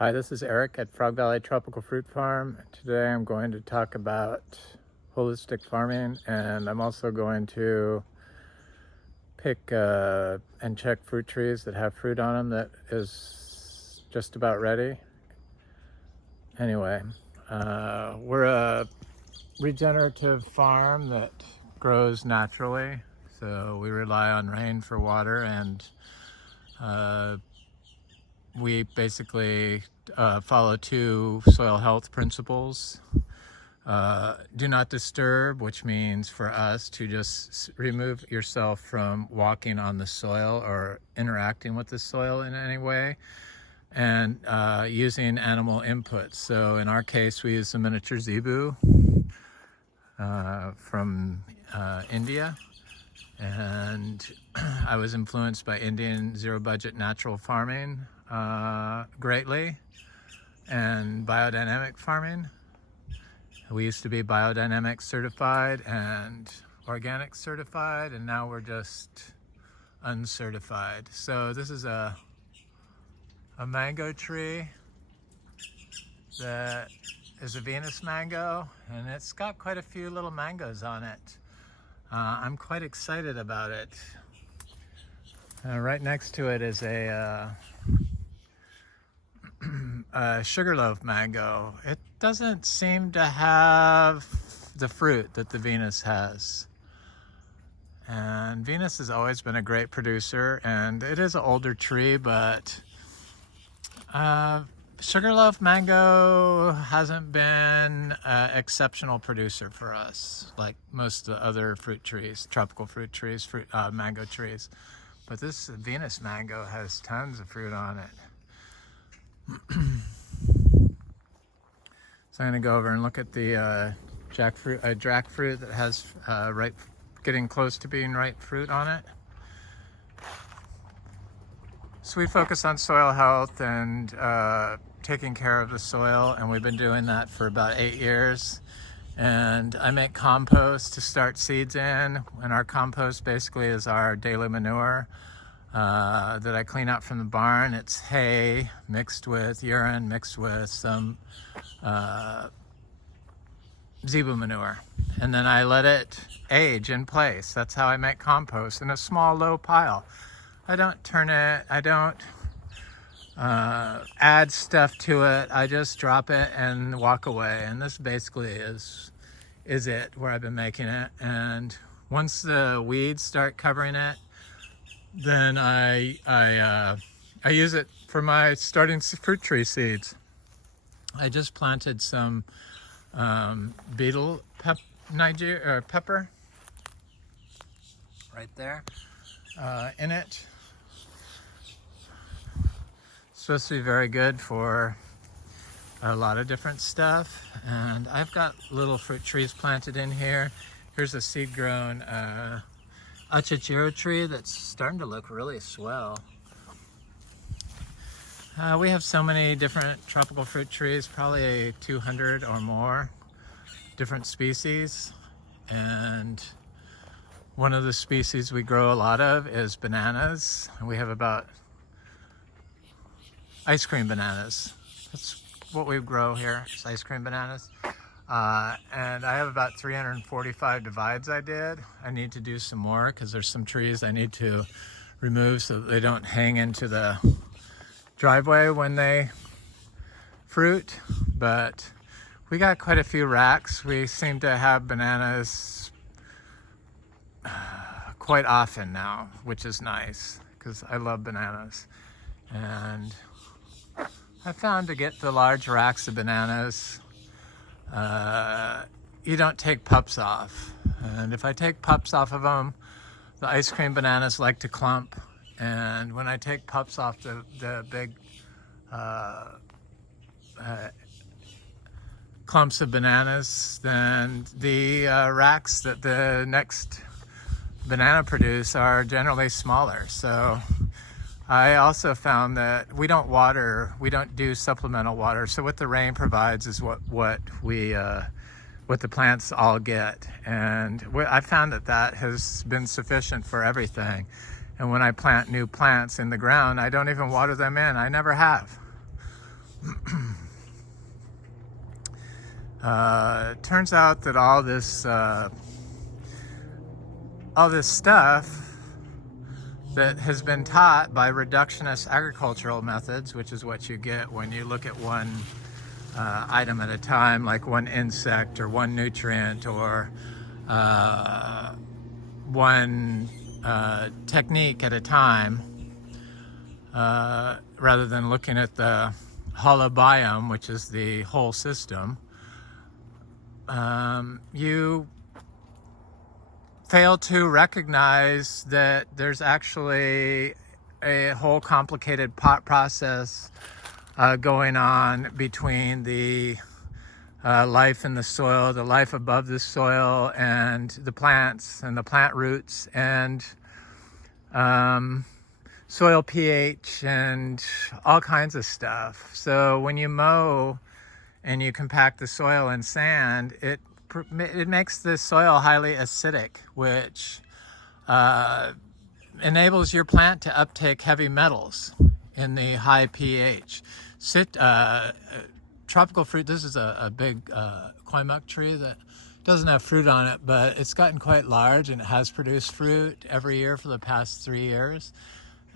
Hi, this is Eric at Frog Valley Tropical Fruit Farm. Today I'm going to talk about holistic farming, and I'm also going to pick and check fruit trees that have fruit on them that is just about ready. Anyway, we're a regenerative farm that grows naturally, so we rely on rain for water, and we basically follow two soil health principles. Do not disturb, which means for us to just remove yourself from walking on the soil or interacting with the soil in any way, and using animal inputs. So in our case, we use the miniature zebu from India. And I was influenced by Indian zero-budget natural farming greatly, and biodynamic farming. We used to be biodynamic certified and organic certified, and now we're just uncertified. So this is a mango tree that is a Venus mango, and it's got quite a few little mangoes on it. I'm quite excited about it. Right next to it is a sugarloaf mango. It doesn't seem to have the fruit that the Venus has. And Venus has always been a great producer, and it is an older tree, but sugarloaf mango hasn't been an exceptional producer for us, like most of the other fruit trees, tropical fruit trees, mango trees. But this Venus mango has tons of fruit on it. So I'm going to go over and look at the jackfruit that has getting close to being ripe fruit on it. So we focus on soil health and taking care of the soil, and we've been doing that for about 8 years. And I make compost to start seeds in, and our compost basically is our daily manure that I clean out from the barn. It's hay mixed with urine, mixed with some zebu manure, and then I let it age in place. That's how I make compost in a small low pile. I don't turn it, I don't add stuff to it. I just drop it and walk away. And this basically is it, where I've been making it. And once the weeds start covering it, then I use it for my starting fruit tree seeds. I just planted some beetle pepper right there in it. Supposed to be very good for a lot of different stuff, and I've got little fruit trees planted in here. Here's a seed grown achachiro tree that's starting to look really swell. We have so many different tropical fruit trees, probably 200 or more different species, and one of the species we grow a lot of is bananas. We have about ice cream bananas. That's what we grow here, is ice cream bananas. And I have about 345 divides I did. I need to do some more because there's some trees I need to remove so that they don't hang into the driveway when they fruit. But we got quite a few racks. We seem to have bananas quite often now, which is nice because I love bananas. And I found to get the large racks of bananas, you don't take pups off. And if I take pups off of them, the ice cream bananas like to clump. And when I take pups off the big clumps of bananas, then the racks that the next banana produce are generally smaller. So I also found that we don't do supplemental water. So what the rain provides is what the plants all get. And I found that has been sufficient for everything. And when I plant new plants in the ground, I don't even water them in. I never have. Turns out that all this stuff that has been taught by reductionist agricultural methods, which is what you get when you look at one item at a time, like one insect or one nutrient or one technique at a time, rather than looking at the Holibiome, which is the whole system. You fail to recognize that there's actually a whole complicated process going on between the life in the soil, the life above the soil, and the plants and the plant roots, and soil pH and all kinds of stuff. So when you mow and you compact the soil and sand, it makes the soil highly acidic, which enables your plant to uptake heavy metals in the high pH. Tropical fruit, this is a big quaimuk tree that doesn't have fruit on it, but it's gotten quite large and it has produced fruit every year for the past 3 years.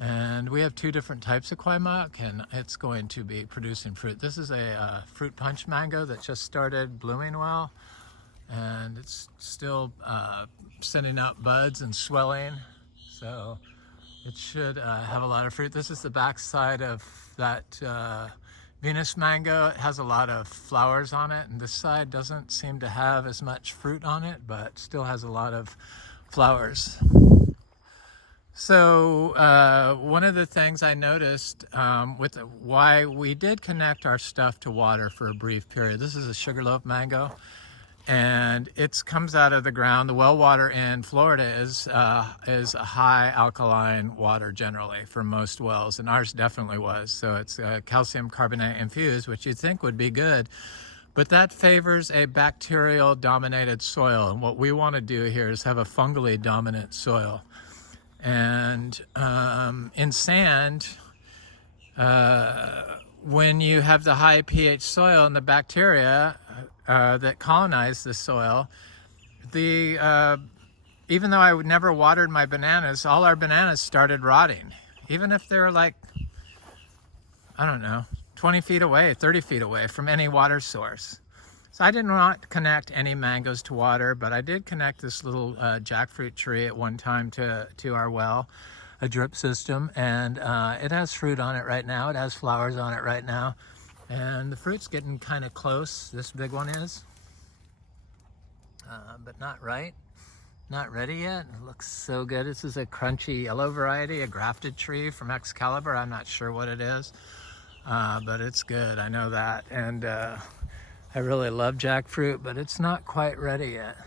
And we have 2 different types of quaimuk, and it's going to be producing fruit. This is a fruit punch mango that just started blooming well, and it's still sending out buds and swelling, so it should have a lot of fruit. This is the back side of that Venus mango. It has a lot of flowers on it, and this side doesn't seem to have as much fruit on it, but still has a lot of flowers. So one of the things I noticed with why we did connect our stuff to water for a brief period, this is a sugarloaf mango, and it comes out of the ground. The well water in Florida is a high alkaline water generally for most wells, and ours definitely was. So it's calcium carbonate infused, which you'd think would be good, but that favors a bacterial dominated soil, and what we want to do here is have a fungally dominant soil. And in sand, when you have the high pH soil and the bacteria that colonize the soil, even though I never watered my bananas, all our bananas started rotting, even if they're like, I don't know, 20 feet away, 30 feet away from any water source. So I did not connect any mangoes to water, but I did connect this little jackfruit tree at one time to our well, a drip system, and it has fruit on it right now. It has flowers on it right now, and the fruit's getting kind of close. This big one is, but not ready yet. It looks so good. This is a crunchy yellow variety, a grafted tree from Excalibur. I'm not sure what it is, but it's good. I know that, and I really love jackfruit, but it's not quite ready yet.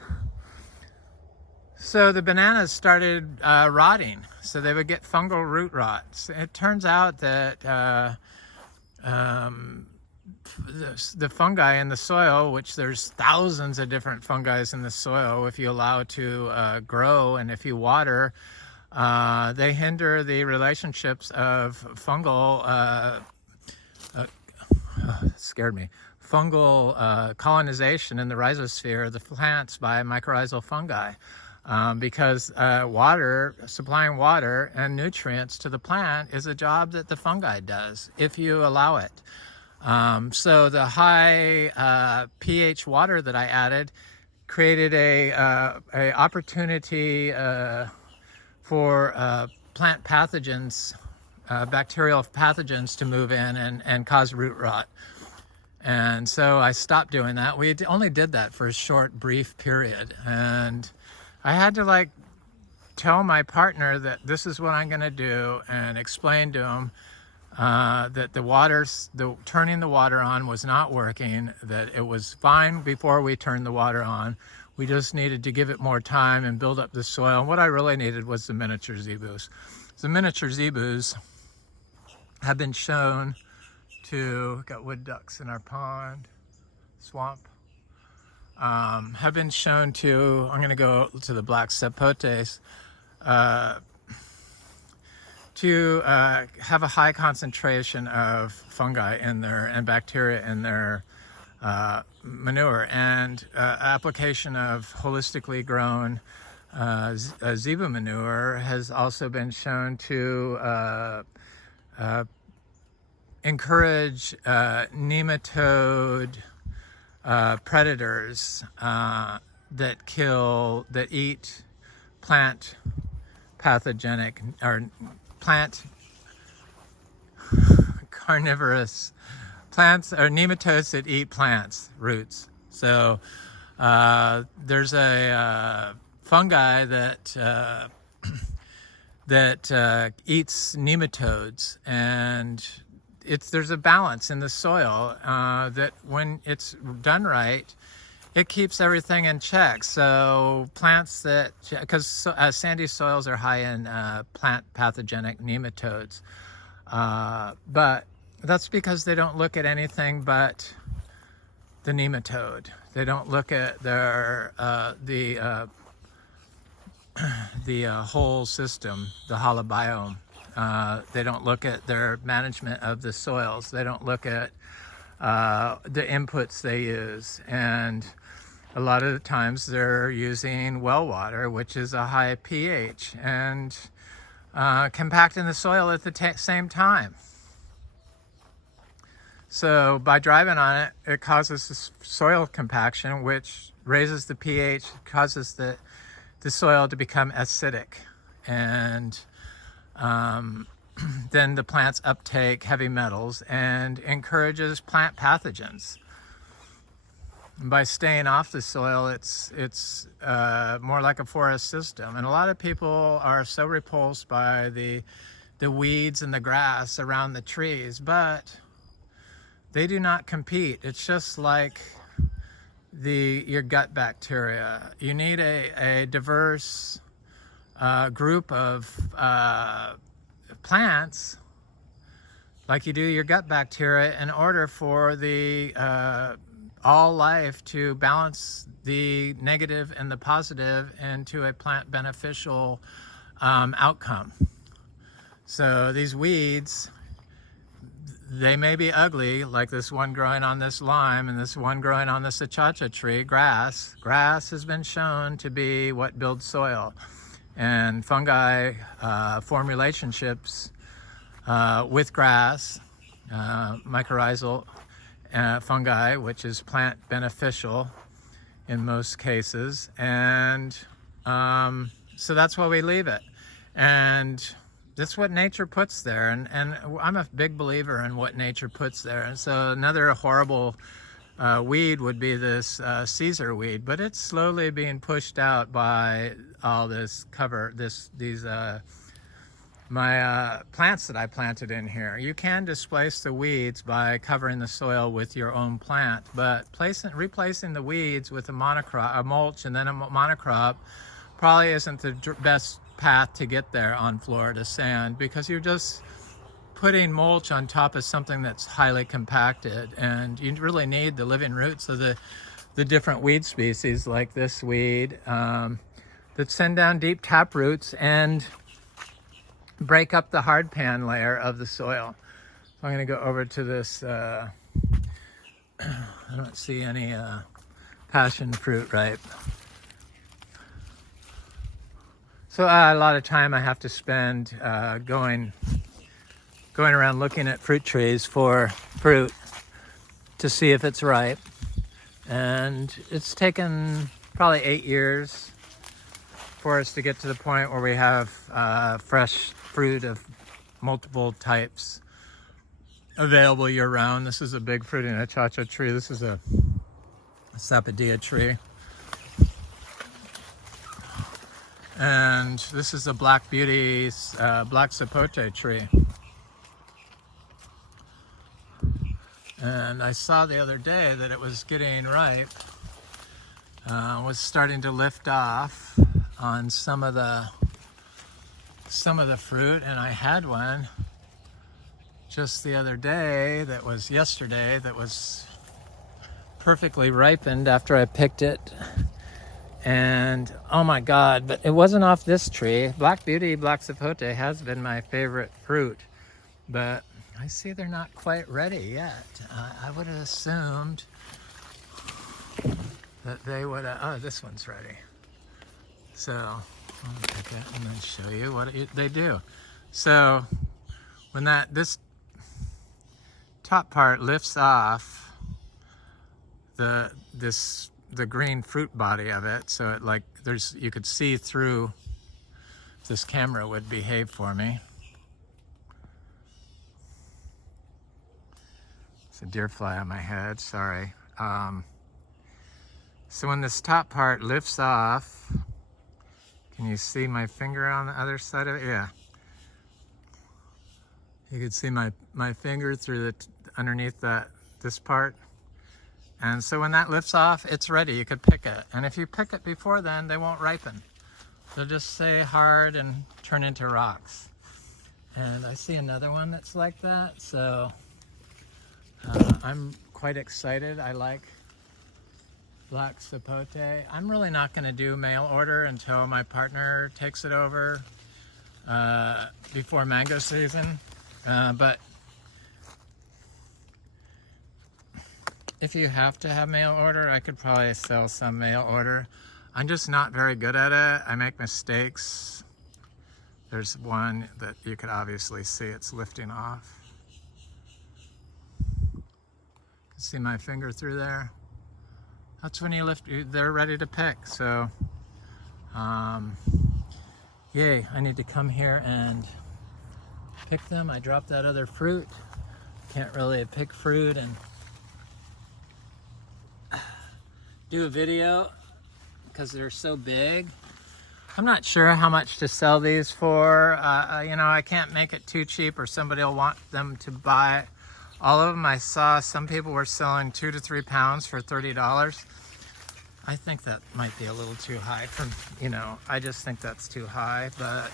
So the bananas started rotting, so they would get fungal root rot. So it turns out that the fungi in the soil, which there's thousands of different fungi in the soil, if you allow to grow and if you water, they hinder the relationships of fungal, it scared me, fungal colonization in the rhizosphere of the plants by mycorrhizal fungi, because supplying water and nutrients to the plant is a job that the fungi does if you allow it. So the high pH water that I added created a opportunity for plant pathogens, bacterial pathogens to move in and cause root rot. And so I stopped doing that. We only did that for a short, brief period. And I had to tell my partner that this is what I'm gonna do and explain to him that turning the water on was not working, that it was fine before we turned the water on. We just needed to give it more time and build up the soil. And what I really needed was the miniature zebus. The miniature zebus have been shown to, got wood ducks in our pond, swamp, have been shown to, I'm gonna go to the Black Sapotes, to have a high concentration of fungi in there and bacteria in their manure. And application of holistically grown zebu manure has also been shown to encourage nematode predators that eat plant pathogenic or plant carnivorous plants, or nematodes that eat plants roots. So there's a fungi that eats nematodes, and there's a balance in the soil that when it's done right, it keeps everything in check. So plants that, because sandy soils are high in plant pathogenic nematodes, but that's because they don't look at anything but the nematode. They don't look at their the whole system, the Holibiome. They don't look at their management of the soils. They don't look at the inputs they use. And a lot of the times they're using well water, which is a high pH, and compacting the soil at the same time. So by driving on it, it causes this soil compaction, which raises the pH, causes the soil to become acidic, and then the plants uptake heavy metals and encourages plant pathogens. And by staying off the soil, it's more like a forest system. And a lot of people are so repulsed by the weeds and the grass around the trees, but they do not compete. It's just like your gut bacteria. You need a diverse group of plants, like you do your gut bacteria, in order for the all life to balance the negative and the positive into a plant beneficial outcome. So these weeds, they may be ugly, like this one growing on this lime and this one growing on this achacha tree, grass. Grass has been shown to be what builds soil. And fungi form relationships with grass, mycorrhizal fungi, which is plant beneficial in most cases. And so that's why we leave it. And that's what nature puts there, and I'm a big believer in what nature puts there. And so another horrible weed would be this Caesar weed, but it's slowly being pushed out by all this my plants that I planted in here. You can displace the weeds by covering the soil with your own plant, but replacing the weeds with a mulch and then a monocrop probably isn't the best path to get there on Florida sand, because you're just putting mulch on top of something that's highly compacted, and you really need the living roots of the different weed species like this weed that send down deep tap roots and break up the hard pan layer of the soil. So I'm going to go over to this I don't see any passion fruit ripe. So a lot of time I have to spend going around looking at fruit trees for fruit to see if it's ripe. And it's taken probably 8 years for us to get to the point where we have fresh fruit of multiple types available year-round. This is a big fruiting achacha tree. This is a sapodilla tree. And this is a Black Sapote tree. And I saw the other day that it was getting ripe, was starting to lift off on some of the fruit, and I had one just the other day that was yesterday that was perfectly ripened after I picked it. And oh my God, but it wasn't off this tree. Black Sapote has been my favorite fruit, but I see they're not quite ready yet. I would have assumed that they would, oh, this one's ready. So I'll pick it and then show you what they do. So when this top part lifts off the green fruit body of it, so it like you could see through. This camera would behave for me. It's a deer fly on my head, sorry. So when this top part lifts off, can you see my finger on the other side of it? Yeah. You can see my finger through underneath this part. And so when that lifts off, it's ready. You could pick it. And if you pick it before then, they won't ripen. They'll just stay hard and turn into rocks. And I see another one that's like that. So I'm quite excited. I like Black Sapote. I'm really not going to do mail order until my partner takes it over before mango season. But if you have to have mail order, I could probably sell some mail order. I'm just not very good at it. I make mistakes. There's one that you could obviously see it's lifting off. See my finger through there? That's when you lift, they're ready to pick. So, yay, I need to come here and pick them. I dropped that other fruit. Can't really pick fruit and do a video because they're so big. I'm not sure how much to sell these for. You know, I can't make it too cheap or somebody will want them to buy all of them. I saw some people were selling 2 to 3 pounds for $30. I think that might be a little too high for, you know, I just think that's too high, but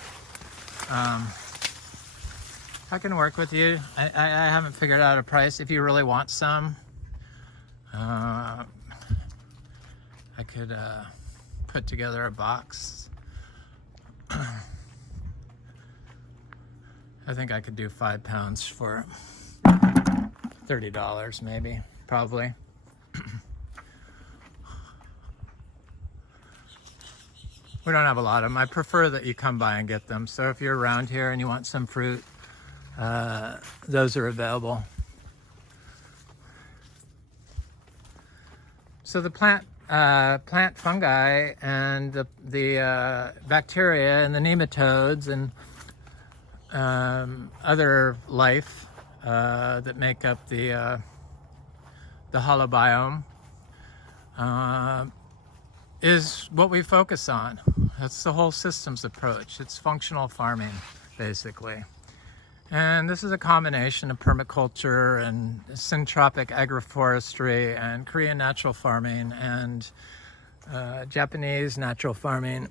I can work with you. I haven't figured out a price. If you really want some, I could put together a box. I think I could do 5 pounds for $30 maybe, probably. We don't have a lot of them. I prefer that you come by and get them. So if you're around here and you want some fruit, those are available. So the plant fungi and the bacteria and the nematodes and other life that make up the holibiome is what we focus on. That's the whole systems approach. It's functional farming, basically. And this is a combination of permaculture and syntropic agroforestry and Korean natural farming and Japanese natural farming,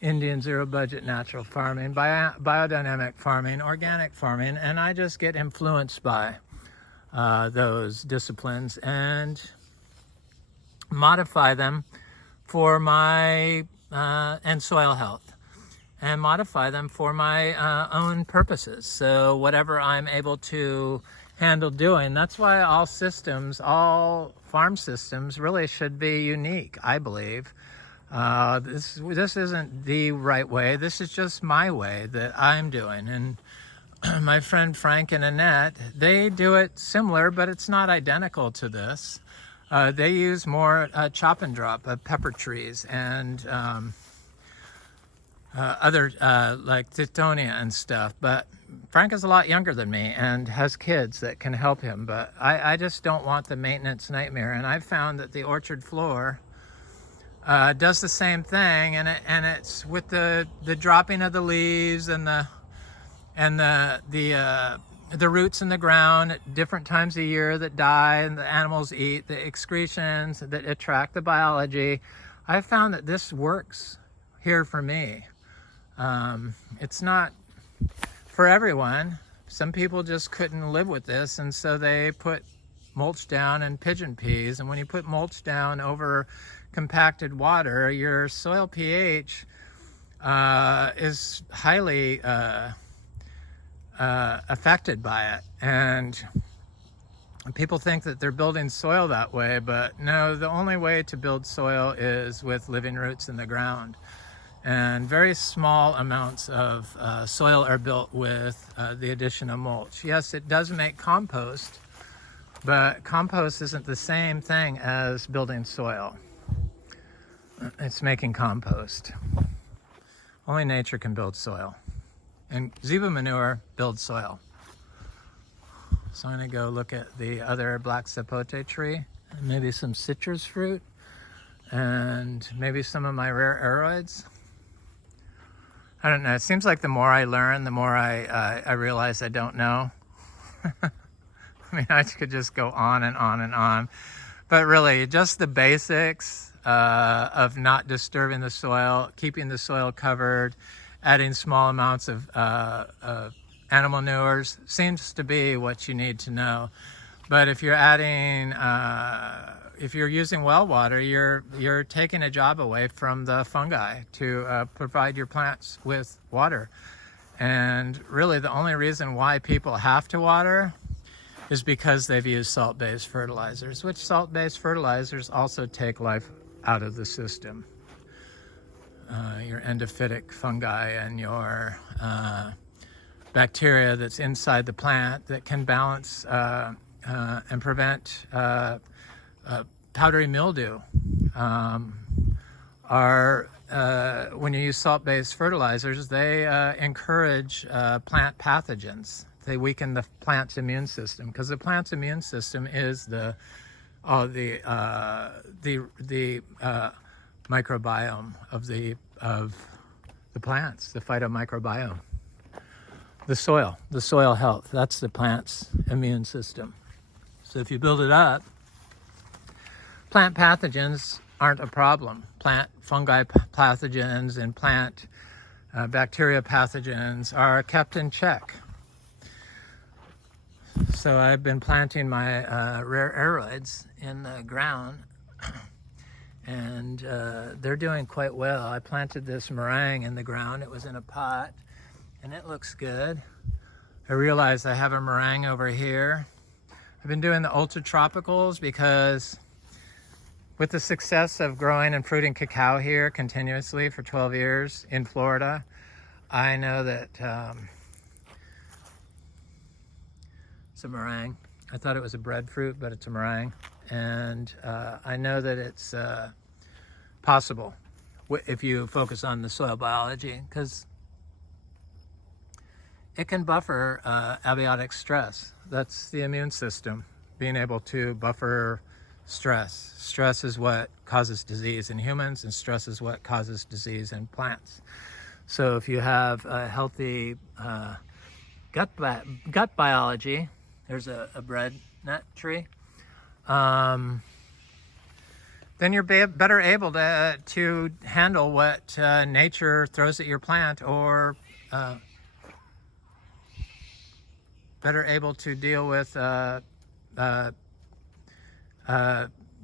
Indian zero budget natural farming, biodynamic farming, organic farming, and I just get influenced by those disciplines and modify them for my and soil health, and modify them for my own purposes. So whatever I'm able to handle doing, that's why all systems, all farm systems really should be unique, I believe. This isn't the right way. This is just my way that I'm doing. And my friend Frank and Annette, they do it similar, but it's not identical to this. They use more chop and drop of pepper trees and other like Titonia and stuff. But Frank is a lot younger than me and has kids that can help him. But I just don't want the maintenance nightmare. And I've found that the orchard floor does the same thing, and it's with the dropping of the leaves and the roots in the ground at different times of year that die and the animals eat, the excretions that attract the biology. I found that this works here for me. It's not for everyone. Some people just couldn't live with this, and so they put mulch down and pigeon peas. And when you put mulch down over compacted water, your soil pH is highly affected by it. And People think that they're building soil that way, but no, the only way to build soil is with living roots in the ground. And very small amounts of soil are built with the addition of mulch. Yes, it does make compost, but compost isn't the same thing as building soil. It's making compost. Only nature can build soil. And zebra manure builds soil. So I'm gonna go look at the other Black Sapote tree, and maybe some citrus fruit, and maybe some of my rare aroids. I don't know, it seems like the more I learn, the more I realize I don't know. I mean, I could just go on and on and on. But really, just the basics of not disturbing the soil, keeping the soil covered, adding small amounts of animal manures seems to be what you need to know. But if you're adding, if you're using well water, you're taking a job away from the fungi to provide your plants with water. And really the only reason why people have to water is because they've used salt-based fertilizers, which salt-based fertilizers also take life out of the system. Your endophytic fungi and your bacteria that's inside the plant that can balance and prevent powdery mildew are, when you use salt-based fertilizers, they encourage plant pathogens. They weaken the plant's immune system, because the plant's immune system is the microbiome of the plants, the phytomicrobiome. The soil health, that's the plant's immune system. So if you build it up, plant pathogens aren't a problem. Plant fungi pathogens and plant bacteria pathogens are kept in check. So I've been planting my rare aroids in the ground, and they're doing quite well. I planted this meringue in the ground. It was in a pot, and it looks good. I realized I have a meringue over here. I've been doing the ultra tropicals because with the success of growing and fruiting cacao here continuously for 12 years in Florida, I know that it's a meringue. I thought it was a breadfruit, but it's a meringue. And I know that it's possible if you focus on the soil biology, because it can buffer abiotic stress. That's the immune system, being able to buffer stress. Stress is what causes disease in humans, and stress is what causes disease in plants. So if you have a healthy gut biology, there's a bread nut tree, then you're better able to handle what nature throws at your plant, or better able to deal with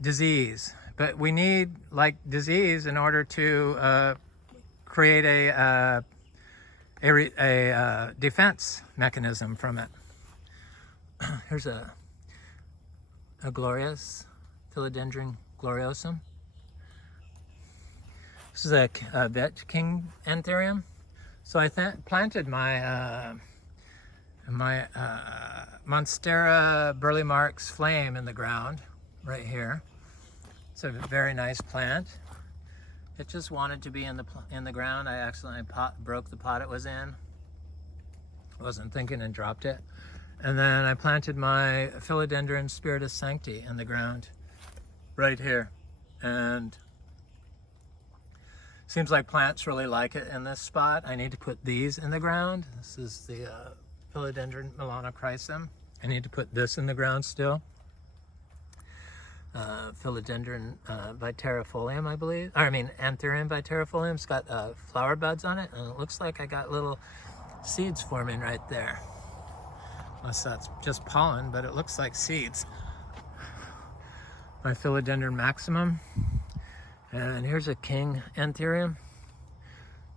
disease. But we need, like, disease in order to create a defense mechanism from it. Here's a glorious philodendron gloriosum. This is a vet king anthurium. So I planted my Monstera burley marks flame in the ground right here. It's a very nice plant. It just wanted to be in the ground. I accidentally broke the pot it was in. I wasn't thinking and dropped it. And then I planted my philodendron spiritus sancti in the ground right here. And seems like plants really like it in this spot. I need to put these in the ground. This is the philodendron melanochrysum. I need to put this in the ground still. Philodendron viterifolium, I believe. Anthurium viterifolium. It's got flower buds on it, and it looks like I got little seeds forming right there. Unless that's just pollen, but it looks like seeds. My philodendron maximum. And here's a king anthurium.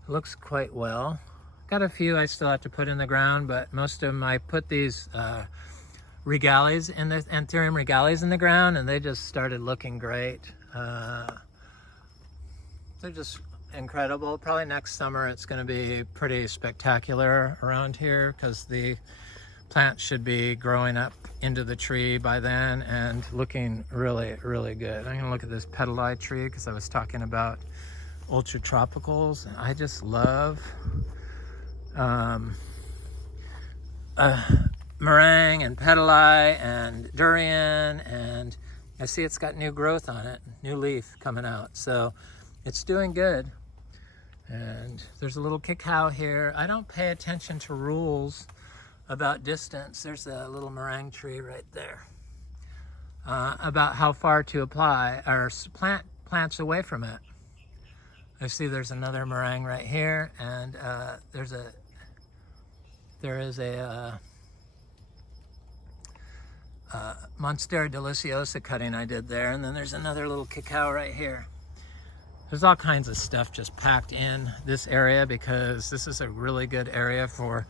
It looks quite well. Got a few I still have to put in the ground, but most of them I put these regales in the Anthurium regales in the ground, and they just started looking great. They're just incredible. Probably next summer it's going to be pretty spectacular around here because the plants should be growing up into the tree by then and looking really, really good. I'm going to look at this petali tree because I was talking about ultra tropicals, and I just love meringue and petali and durian, and I see it's got new growth on it, new leaf coming out, so it's doing good. And there's a little cacao here. I don't pay attention to rules about distance. There's a little meringue tree right there, about how far to apply or plant plants away from it. I see there's another meringue right here, and there is a Monstera deliciosa cutting I did there, and then there's another little cacao right here. There's all kinds of stuff just packed in this area because this is a really good area for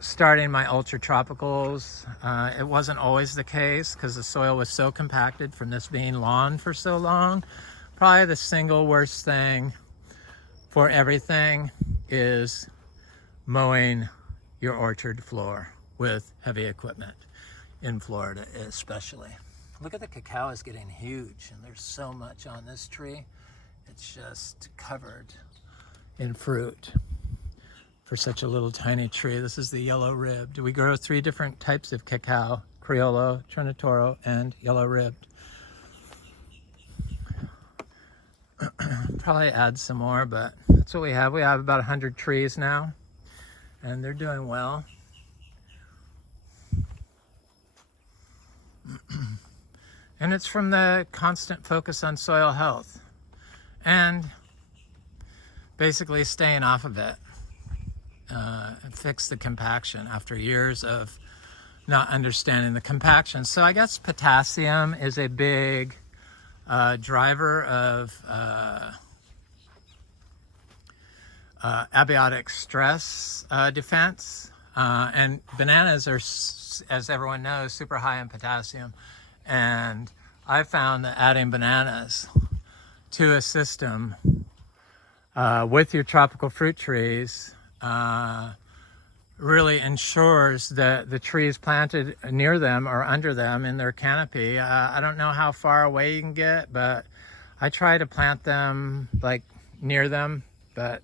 starting my ultra tropicals. It wasn't always the case because the soil was so compacted from this being lawn for so long. Probably the single worst thing for everything is mowing your orchard floor with heavy equipment in Florida especially. Look at the cacao is getting huge, and there's so much on this tree. It's just covered in fruit for such a little tiny tree. This is the yellow ribbed. We grow 3 different types of cacao: Criollo, Trinitoro, and yellow ribbed. Probably add some more, but that's what we have. We have about 100 trees now, and they're doing well. And it's from the constant focus on soil health and basically staying off of it. Fix the compaction after years of not understanding the compaction. So I guess potassium is a big driver of abiotic stress defense. And bananas are, as everyone knows, super high in potassium. And I found that adding bananas to a system with your tropical fruit trees really ensures that the trees planted near them or under them in their canopy. I don't know how far away you can get, but I try to plant them like near them, but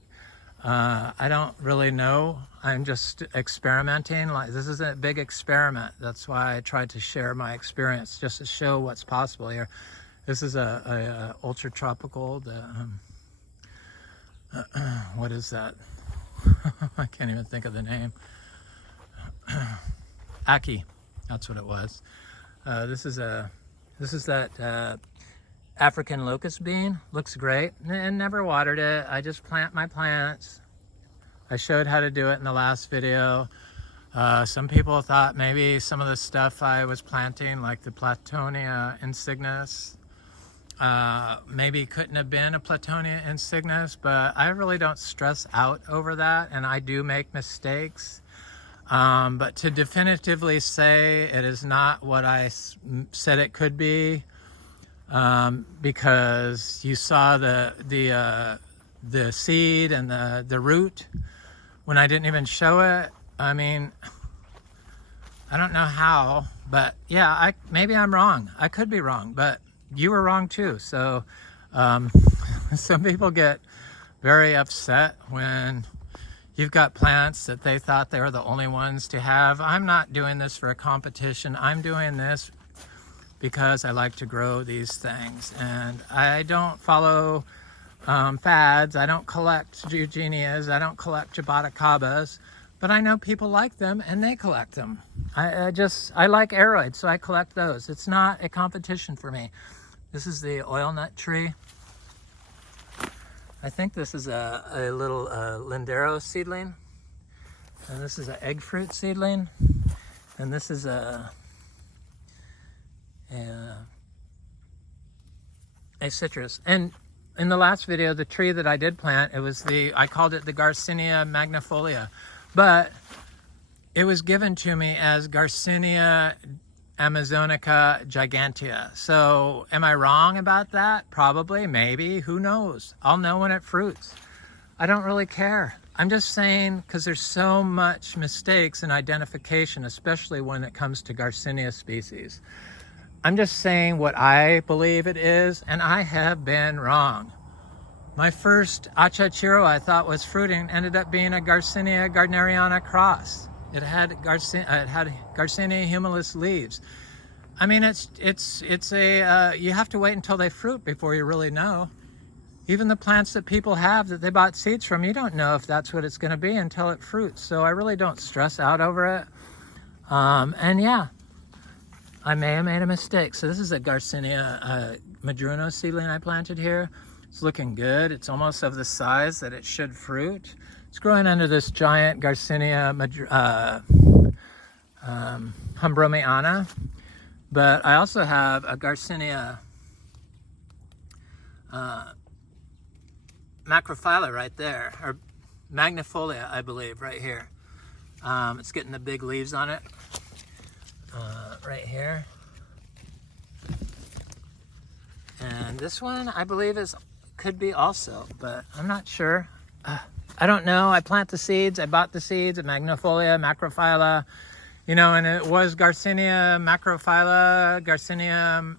I don't really know. I'm just experimenting. Like, this is a big experiment. That's why I tried to share my experience, just to show what's possible here. This is a ultra tropical. What is that? I can't even think of the name. Aki, that's what it was. This is that African locust bean. Looks great. And never watered it. I just plant my plants. I showed how to do it in the last video. Some people thought maybe some of the stuff I was planting, like the Platonia insignis, maybe couldn't have been a Platonia insignis, but I really don't stress out over that, and I do make mistakes. But to definitively say it is not what I said it could be, because you saw the seed and the root when I didn't even show it. I mean, I don't know how, but yeah, maybe I'm wrong. I could be wrong, but you were wrong too. So some people get very upset when you've got plants that they thought they were the only ones to have. I'm not doing this for a competition. I'm doing this because I like to grow these things, and I don't follow fads. I don't collect Eugenias. I don't collect Jaboticabas, but I know people like them and they collect them. I like aroids, so I collect those. It's not a competition for me. This is the oil nut tree. I think this is a little Lindero seedling, and this is an egg fruit seedling, and this is a citrus. And in the last video, the tree that I did plant, I called it the Garcinia magnifolia, but it was given to me as Garcinia Amazonica gigantea. So am I wrong about that? Probably, maybe, who knows? I'll know when it fruits. I don't really care. I'm just saying, because there's so much mistakes in identification, especially when it comes to Garcinia species. I'm just saying what I believe it is, and I have been wrong. My first achachiro I thought was fruiting ended up being a Garcinia gardneriana cross. It had Garcinia humilis leaves. I mean, you have to wait until they fruit before you really know. Even the plants that people have that they bought seeds from, you don't know if that's what it's going to be until it fruits. So I really don't stress out over it. And yeah, I may have made a mistake. So this is a Garcinia madruno seedling I planted here. It's looking good. It's almost of the size that it should fruit. It's growing under this giant Garcinia humbromiana. But I also have a Garcinia macrophylla right there, or magnifolia, I believe, right here. It's getting the big leaves on it right here. And this one, I believe, could be also, but I'm not sure. I don't know. I plant the seeds. I bought the seeds at magnifolia, macrophylla, you know, and it was Garcinia macrophylla, Garcinia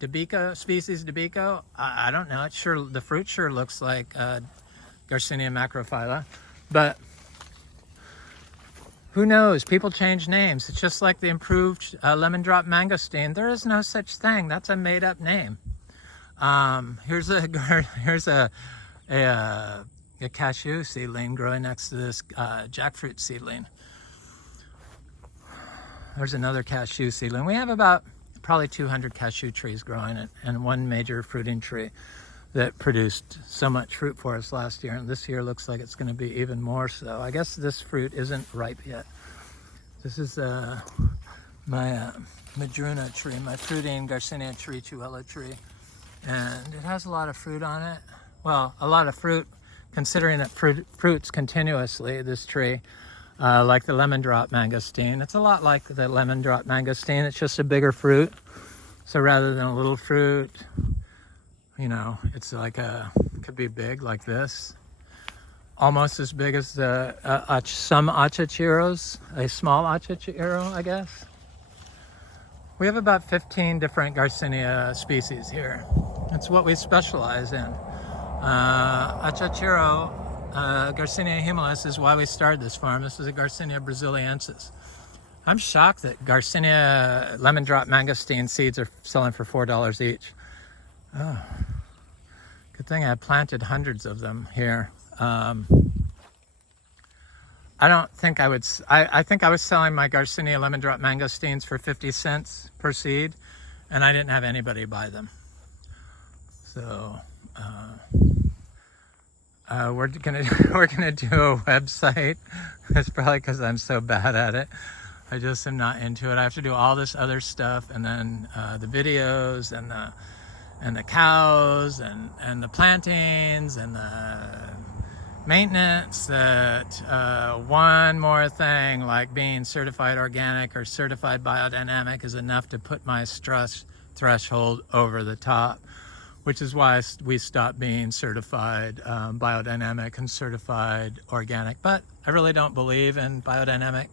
debico, species debico. I don't know. The fruit sure looks like Garcinia macrophylla, but who knows? People change names. It's just like the improved lemon drop mangosteen. There is no such thing. That's a made-up name. Here's a cashew seedling growing next to this jackfruit seedling. There's another cashew seedling. We have about probably 200 cashew trees growing and one major fruiting tree that produced so much fruit for us last year, and this year looks like it's going to be even more so. I guess this fruit isn't ripe yet. This is my madruna tree, my fruiting Garcinia trichuela tree, and it has a lot of fruit on it. Well, a lot of fruit, considering it fruits continuously, this tree, like the lemon drop mangosteen. It's a lot like the lemon drop mangosteen. It's just a bigger fruit. So rather than a little fruit, you know, it's like could be big like this. Almost as big as the some achachiros, a small achachiro, I guess. We have about 15 different Garcinia species here. It's what we specialize in. Achachiro, Garcinia humilis is why we started this farm. This is a Garcinia brasiliensis. I'm shocked that Garcinia lemon drop mangosteen seeds are selling for $4 each. Oh, good thing I planted hundreds of them here. I don't think I would, I think I was selling my Garcinia lemon drop mangosteens for 50 cents per seed, and I didn't have anybody buy them. So, we're gonna do a website. It's probably because I'm so bad at it. I just am not into it. I have to do all this other stuff, and then the videos and the cows and the plantings and the maintenance. That one more thing like being certified organic or certified biodynamic is enough to put my stress threshold over the top, which is why we stopped being certified biodynamic and certified organic. But I really don't believe in biodynamic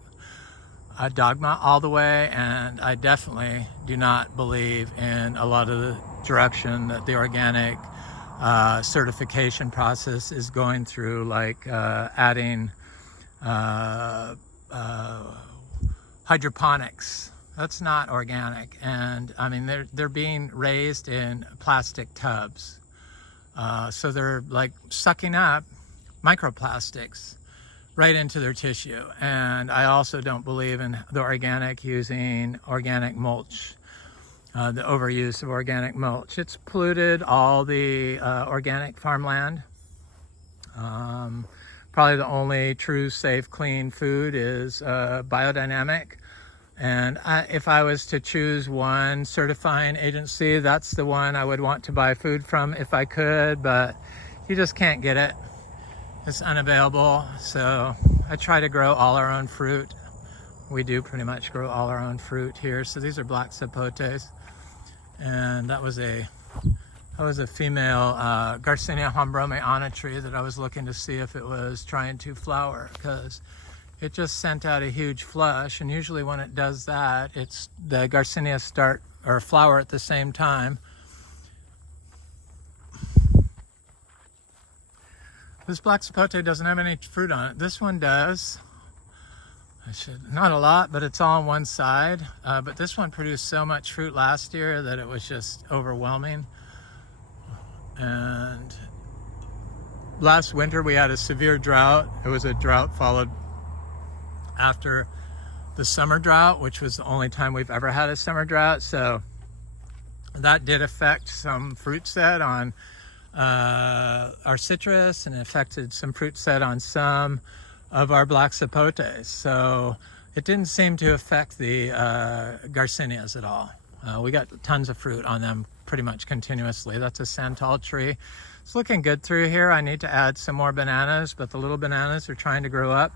dogma all the way, and I definitely do not believe in a lot of the direction that the organic certification process is going through, like adding hydroponics. That's not organic, and I mean they're being raised in plastic tubs, so they're like sucking up microplastics right into their tissue. And I also don't believe in the organic using organic mulch, the overuse of organic mulch. It's polluted all the organic farmland. Probably the only true, safe, clean food is biodynamic. And if I was to choose one certifying agency, that's the one I would want to buy food from if I could, but you just can't get it. It's unavailable. So I try to grow all our own fruit. We do pretty much grow all our own fruit here. So these are Black Sapotes, and that was a female Garcinia hombromiana tree that I was looking to see if it was trying to flower, because it just sent out a huge flush, and usually when it does that, it's the Garcinia start or flower at the same time. This Black Sapote doesn't have any fruit on it. This one does. Not a lot, but it's all on one side. But this one produced so much fruit last year that it was just overwhelming. And last winter we had a severe drought. It was a drought followed after the summer drought, which was the only time we've ever had a summer drought. So that did affect some fruit set on our citrus, and it affected some fruit set on some of our Black Sapotes. So it didn't seem to affect the Garcinias at all. We got tons of fruit on them pretty much continuously. That's a Santal tree. It's looking good through here. I need to add some more bananas, but the little bananas are trying to grow up.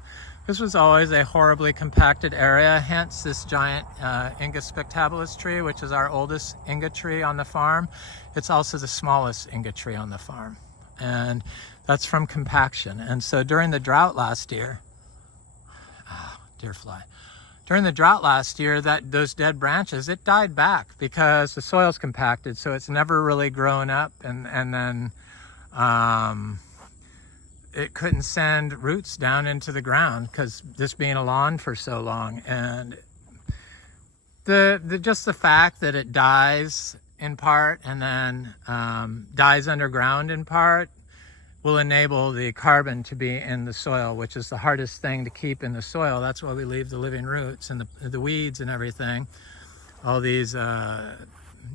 This was always a horribly compacted area, hence this giant Inga spectabilis tree, which is our oldest Inga tree on the farm. It's also the smallest Inga tree on the farm, and that's from compaction. And so during the drought last year, deer fly. During the drought last year, those dead branches, it died back because the soil's compacted, so it's never really grown up, and then it couldn't send roots down into the ground because this being a lawn for so long. And just the fact that it dies in part and then dies underground in part will enable the carbon to be in the soil, which is the hardest thing to keep in the soil. That's why we leave the living roots and the weeds and everything. All these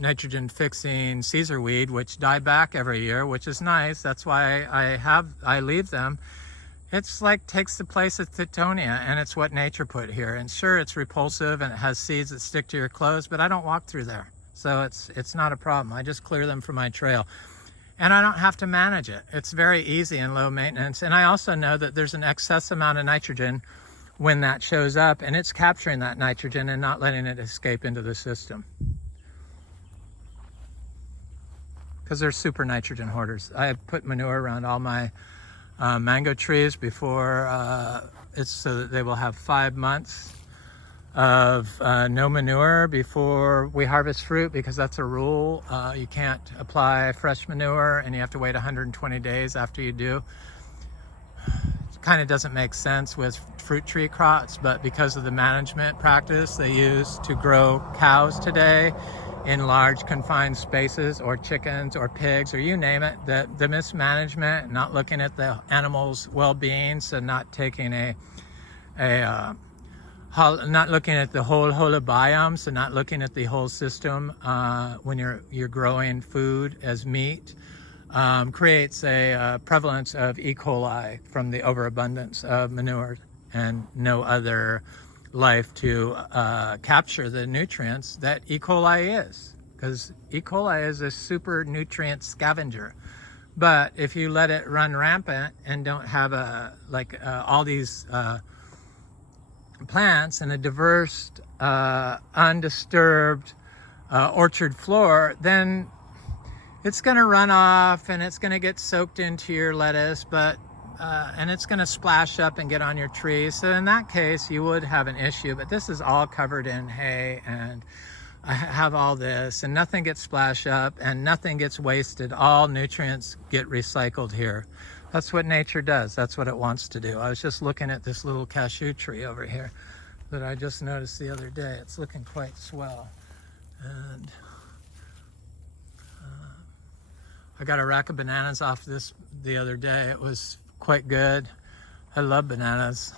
nitrogen fixing Caesar weed, which die back every year, which is nice. That's why I leave them. It's like takes the place of Tittonia, and it's what nature put here. And sure, it's repulsive and it has seeds that stick to your clothes, but I don't walk through there, so it's not a problem. I just clear them from my trail, and I don't have to manage it. It's very easy and low maintenance. And I also know that there's an excess amount of nitrogen when that shows up, and it's capturing that nitrogen and not letting it escape into the system, because they're super nitrogen hoarders. I have put manure around all my mango trees before it's so that they will have 5 months of no manure before we harvest fruit, because that's a rule. You can't apply fresh manure, and you have to wait 120 days after you do. It kind of doesn't make sense with fruit tree crops, but because of the management practice they use to grow cows today in large confined spaces, or chickens or pigs, or you name it, the mismanagement, not looking at the animals' well-being, so not taking not looking at the whole holibiome, so not looking at the whole system when you're growing food as meat, creates a prevalence of E. coli from the overabundance of manure and no other life to capture the nutrients that E. coli is, because E. coli is a super nutrient scavenger. But if you let it run rampant and don't have all these plants and a diverse, undisturbed orchard floor, then it's going to run off and it's going to get soaked into your lettuce, and it's going to splash up and get on your tree. So in that case, you would have an issue. But this is all covered in hay, and I have all this, and nothing gets splashed up and nothing gets wasted. All nutrients get recycled here. That's what nature does. That's what it wants to do. I was just looking at this little cashew tree over here that I just noticed the other day. It's looking quite swell. And I got a rack of bananas off this the other day. It was quite good. I love bananas.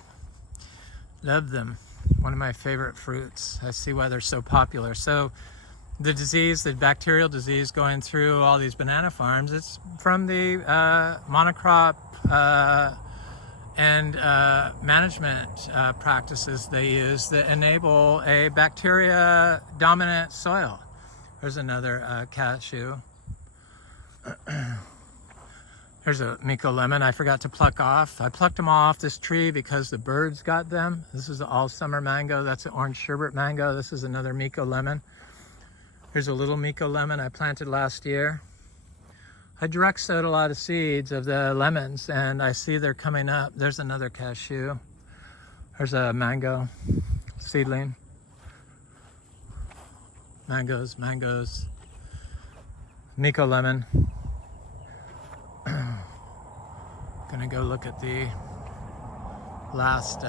Love them. One of my favorite fruits. I see why they're so popular. So the disease, the bacterial disease going through all these banana farms, it's from the monocrop and management practices they use that enable a bacteria dominant soil. There's another cashew. There's a Micco lemon I forgot to pluck off. I plucked them all off this tree because the birds got them. This is the all summer mango. That's an orange sherbet mango. This is another Micco lemon. Here's a little Micco lemon I planted last year. I direct sowed a lot of seeds of the lemons and I see they're coming up. There's another cashew. There's a mango seedling. Mangoes. Micco lemon. Gonna go look at the last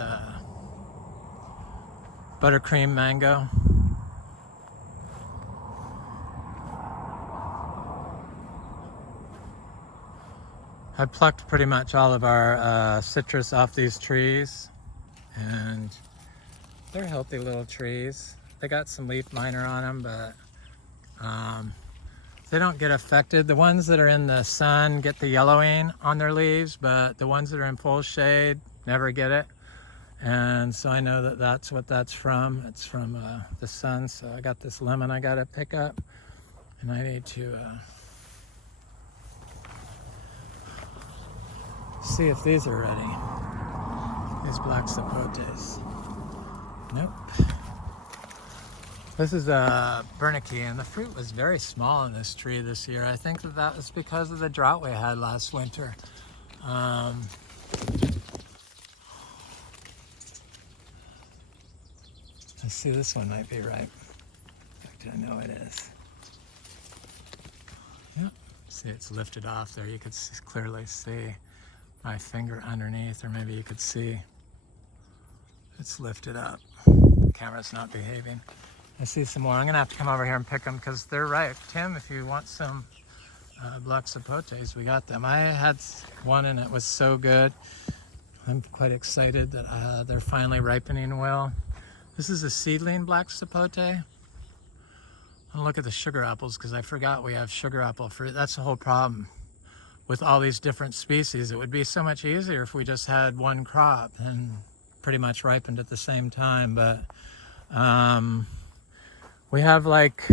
buttercream mango. I plucked pretty much all of our citrus off these trees, and they're healthy little trees. They got some leaf miner on them, but they don't get affected. The ones that are in the sun get the yellowing on their leaves, but the ones that are in full shade never get it. And so I know that that's what that's from. It's from the sun. So I got this lemon I gotta pick up, and I need to see if these are ready. These Black Sapotes. Nope. This is a Burnicky, and the fruit was very small in this tree this year. I think that was because of the drought we had last winter. I see this one might be ripe. In fact, I know it is. Yep. See, it's lifted off there. You could clearly see my finger underneath, or maybe you could see it's lifted up. The camera's not behaving. I see some more. I'm gonna have to come over here and pick them because they're ripe. Tim, if you want some Black Sapotes, we got them. I had one and it was so good. I'm quite excited that they're finally ripening well. This is a seedling Black Sapote. I'm gonna look at the sugar apples because I forgot we have sugar apple fruit. That's the whole problem with all these different species. It would be so much easier if we just had one crop and pretty much ripened at the same time, but we have like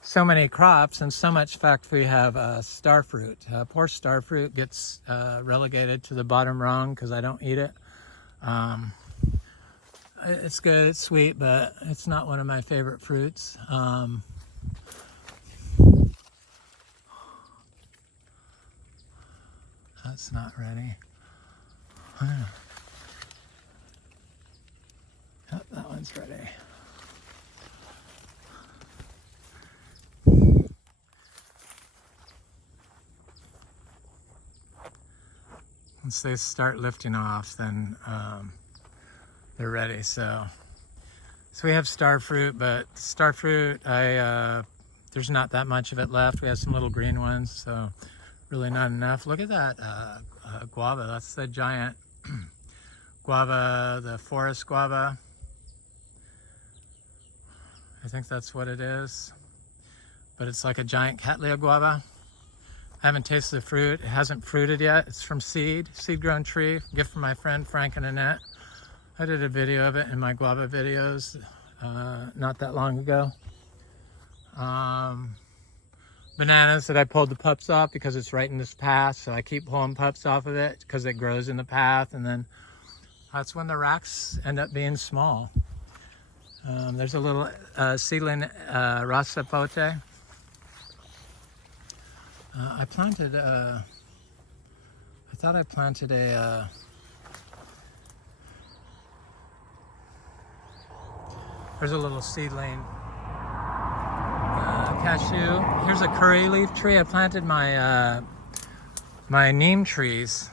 so many crops and so much. In fact, we have star fruit. Poor star fruit gets relegated to the bottom rung because I don't eat it. It's good, it's sweet, but it's not one of my favorite fruits. That's not ready. Yep, that one's ready. Once they start lifting off, then they're ready. So we have star fruit, but star fruit, there's not that much of it left. We have some little green ones, so really not enough. Look at that guava. That's the giant guava, the forest guava. I think that's what it is. But it's like a giant Cattleya guava. I haven't tasted the fruit. It hasn't fruited yet. It's from seed-grown tree, gift from my friend Frank and Annette. I did a video of it in my guava videos not that long ago. Bananas that I pulled the pups off because it's right in this path, so I keep pulling pups off of it because it grows in the path, and then that's when the racks end up being small. There's a little seedling Black Sapote. I planted I thought I planted a there's a little seedling cashew. Here's a curry leaf tree. I planted my my neem trees.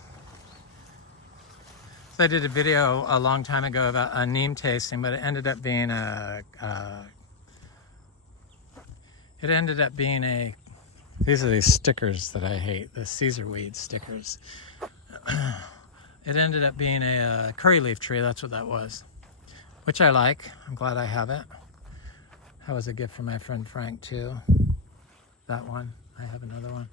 So I did a video a long time ago about a neem tasting, but it ended up being a these are these stickers that I hate, the Caesar weed stickers. It ended up being a curry leaf tree, that's what that was, which I like. I'm glad I have it. That was a gift from my friend Frank too. That one, I have another one.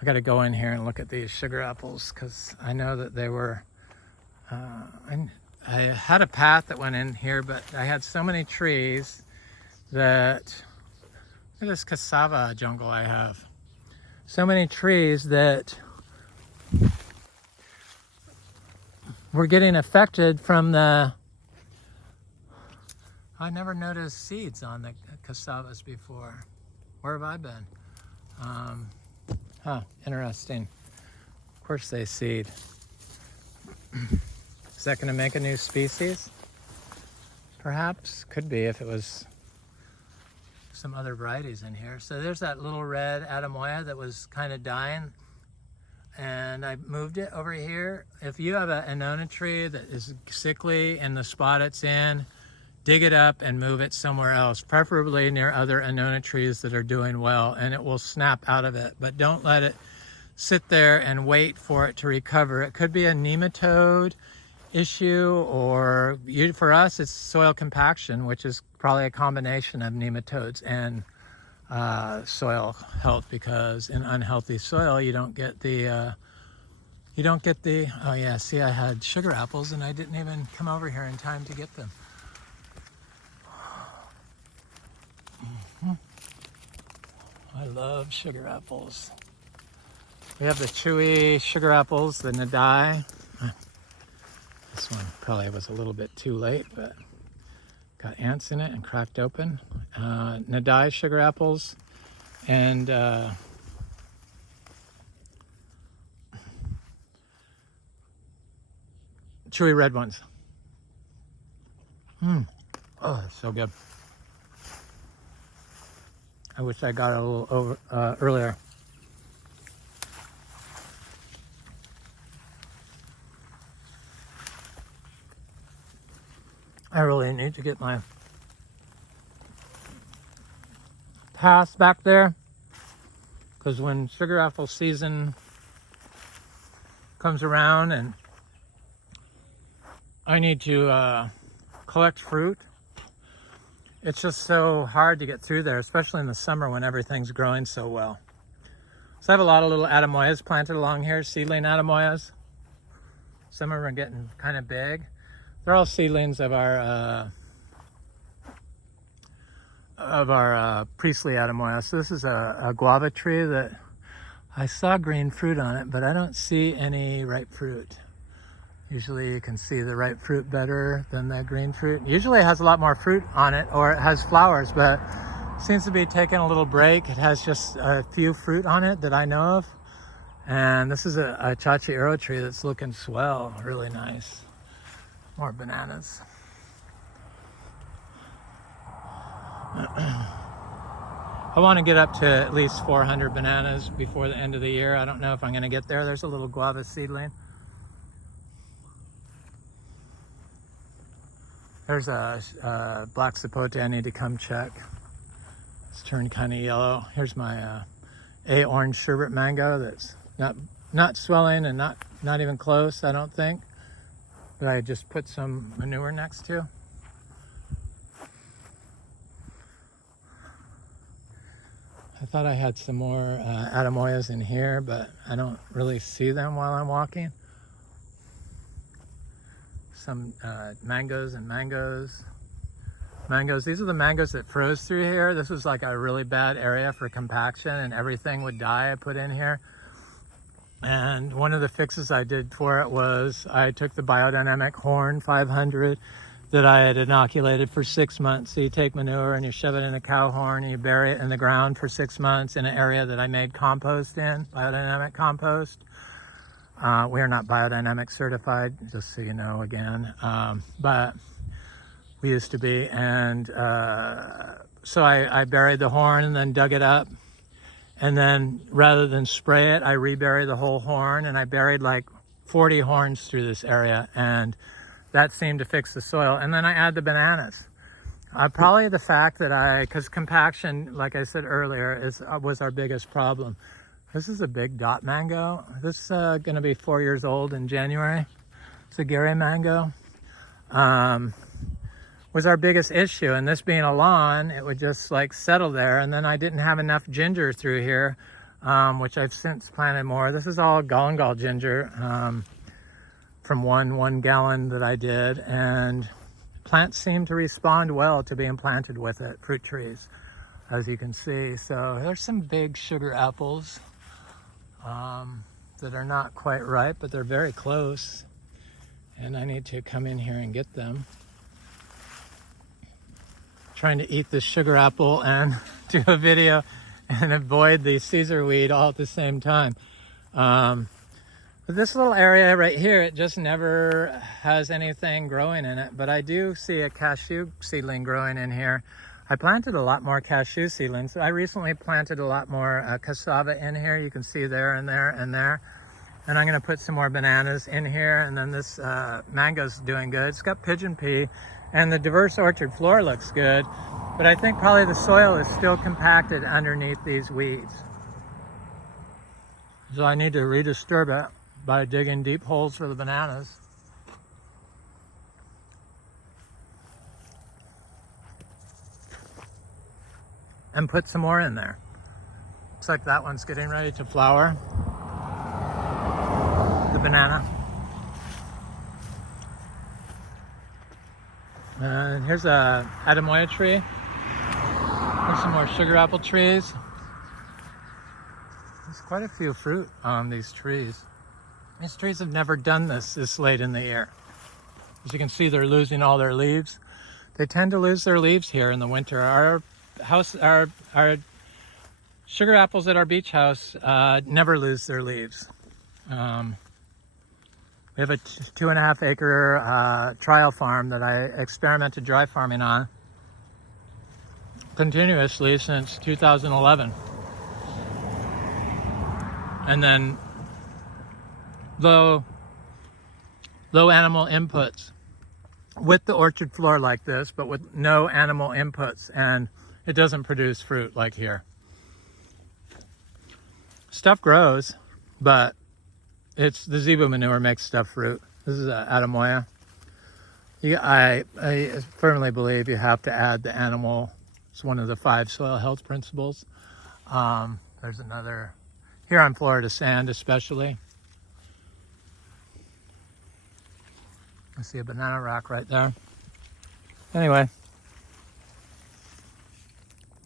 I gotta go in here and look at these sugar apples because I know that they were, I had a path that went in here, but I had so many trees that, look at this cassava jungle I have. so many trees that were getting affected from the, I never noticed seeds on the cassavas before. Where have I been? Interesting. Of course they seed. Is that going to make a new species? Perhaps. Could be if it was some other varieties in here. So there's that little red Adamoya that was kind of dying, and I moved it over here. If you have an annona tree that is sickly in the spot it's in, dig it up and move it somewhere else, preferably near other annona trees that are doing well, and it will snap out of it. But don't let it sit there and wait for it to recover. It could be a nematode issue, or for us it's soil compaction, which is probably a combination of nematodes and soil health, because in unhealthy soil you don't get the oh yeah, see, I had sugar apples and I didn't even come over here in time to get them. I love sugar apples. We have the chewy sugar apples, the Nadai. This one probably was a little bit too late, but got ants in it and cracked open. Nadai sugar apples and chewy red ones. Oh, that's so good. I wish I got it a little earlier. I really need to get my pass back there, because when sugar apple season comes around and I need to collect fruit, it's just so hard to get through there, especially in the summer when everything's growing so well. So I have a lot of little Adamoyas planted along here, seedling Adamoyas. Some of them are getting kind of big. They're all seedlings of our Priestley Adamoya. So this is a guava tree that I saw green fruit on it, but I don't see any ripe fruit. Usually you can see the ripe fruit better than the green fruit. Usually it has a lot more fruit on it, or it has flowers, but it seems to be taking a little break. It has just a few fruit on it that I know of. And this is a Chachiero tree that's looking swell, really nice. More bananas. I want to get up to at least 400 bananas before the end of the year. I don't know if I'm going to get there. There's a little guava seedling. There's a Black Sapote I need to come check. It's turned kind of yellow. Here's my orange sherbet mango that's not swelling and not even close, I don't think, that I just put some manure next to. I thought I had some more Adamoyas in here, but I don't really see them while I'm walking. Some mangoes and mangoes. These are the mangoes that froze through here. This was like a really bad area for compaction and everything would die I put in here. And one of the fixes I did for it was I took the Biodynamic Horn 500 that I had inoculated for 6 months. So you take manure and you shove it in a cow horn and you bury it in the ground for 6 months in an area that I made compost in, biodynamic compost. We are not biodynamic certified, just so you know again, but we used to be. And so I buried the horn and then dug it up. And then rather than spray it, I rebury the whole horn, and I buried like 40 horns through this area, and that seemed to fix the soil. And then I add the bananas. Probably the fact that because compaction, like I said earlier, was our biggest problem. This is a big dot mango. This is going to be 4 years old in January. It's a Gary mango. Was our biggest issue, and this being a lawn, it would just like settle there. And then I didn't have enough ginger through here, which I've since planted more. This is all galangal ginger from one gallon that I did, and plants seem to respond well to being planted with it, fruit trees, as you can see. So there's some big sugar apples that are not quite ripe, but they're very close. And I need to come in here and get them. Trying to eat this sugar apple and do a video and avoid the Caesar weed all at the same time. But this little area right here, it just never has anything growing in it. But I do see a cashew seedling growing in here. I planted a lot more cashew seedlings. I recently planted a lot more cassava in here. You can see there and there and there. And I'm gonna put some more bananas in here. And then this mango's doing good. It's got pigeon pea and the diverse orchard floor looks good. But I think probably the soil is still compacted underneath these weeds. So I need to redisturb it by digging deep holes for the bananas. And put some more in there. Looks like that one's getting ready to flower. The banana. And here's a Holibiome tree. There's some more sugar apple trees. There's quite a few fruit on these trees. These trees have never done this late in the year. As you can see, they're losing all their leaves. They tend to lose their leaves here in the winter. Our sugar apples at our beach house never lose their leaves. We have a 2.5 acre trial farm that I experimented dry farming on continuously since 2011. And then low animal inputs with the orchard floor like this, but with no animal inputs, and it doesn't produce fruit like here. Stuff grows, but it's the zebu manure makes stuff fruit. This is Holibiome. I firmly believe you have to add the animal. It's one of the 5 soil health principles. There's another here on Florida sand, especially. I see a banana rock right there. Anyway,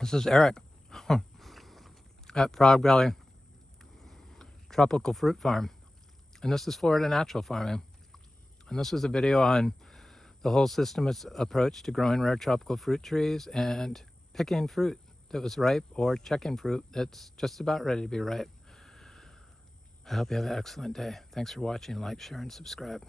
this is Eric at Frog Valley Tropical Fruit Farm. And this is Florida Natural Farming. And this is a video on the whole system's approach to growing rare tropical fruit trees and picking fruit that was ripe or checking fruit that's just about ready to be ripe. I hope you have an excellent day. Thanks for watching. Like, share, and subscribe.